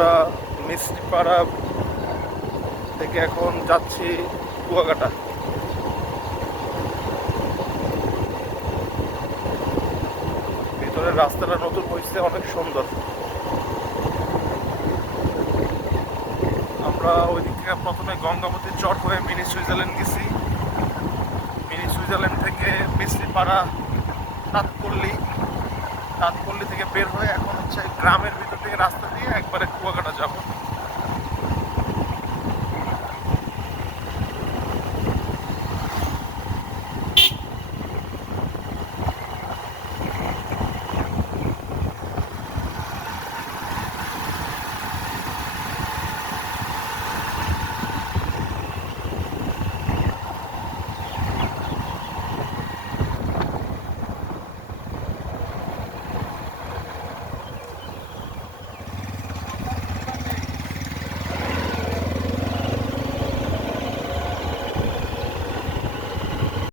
আমরা মিষ্টিপাড়া থেকে এখন যাচ্ছি কুয়াকাটা। ভিতরের রাস্তাটা নতুন হয়েছে, অনেক সুন্দর। আমরা ওই দিক থেকে প্রথমে গঙ্গাবতী চর হয়ে মিনি সুইজারল্যান্ড গেছি। মিনি সুইজারল্যান্ড থেকে মিষ্টিপাড়া, তাঁতপল্লী থেকে বের হয়ে এখন হচ্ছে গ্রামের ভিতর থেকে রাস্তা দিয়ে একবারে কুয়াকাটা যাব।